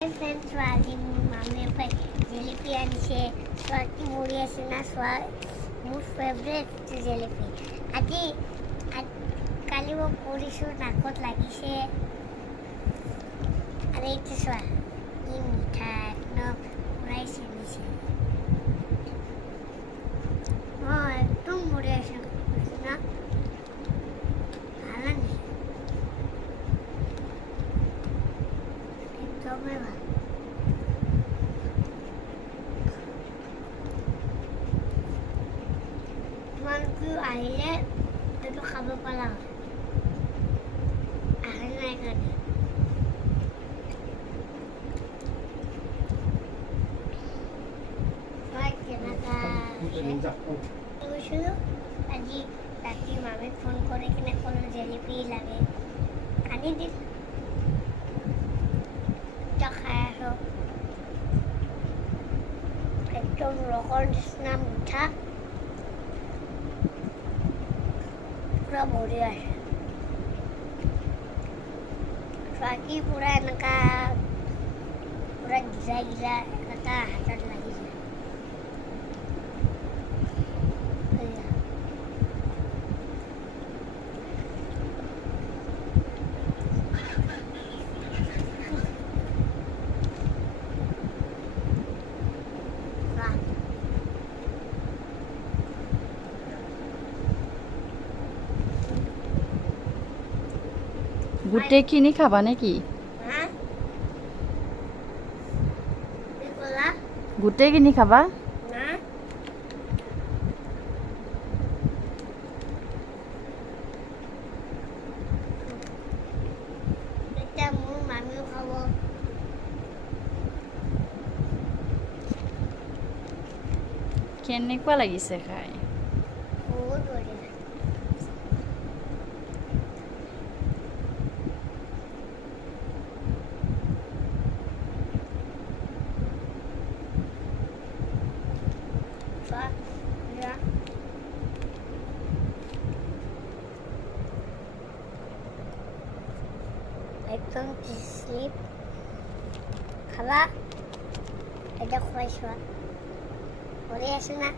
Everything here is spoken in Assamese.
Friends আজি মামীয়ে পাই জেলেপি আনিছে ছোৱালী মুড়ি আছে না মোৰ ফেভৰেট জেলেপি আজি কালি মই কৰিছোঁ নাকত লাগিছে আৰু এইটো চোৱা ই মিঠা একদম উৰাইছে নিছে মই একদম মুড়ি আছোঁ না ভাল লাগিছে একদমেই ভাল তোমালোকে আহিলে এইটো খাব পাৰা আহে নাই কাৰণে গৈছিলোঁ আজি ৰাতি মামীক ফোন কৰি কিনে ক'লোঁ জেলেপি লাগে আনি দিল খাই আছোঁ একদম ৰসৰ নিচিনা মিঠা পুৰা ভৰি আছে বাকী পুৰা এনেকা পুৰা গিলা গিলা এনেকা হাতত লাগি যায় গোটেইখিনি খাবা নেকি? গোটেইখিনি খাবা? মোৰ মামীও খাব কেনেকুৱা লাগিছে খাই? বহুত বঢ়িয়া একদম স্লিপ খাবা এটা খুৱাইছোৱা কৰি আছো না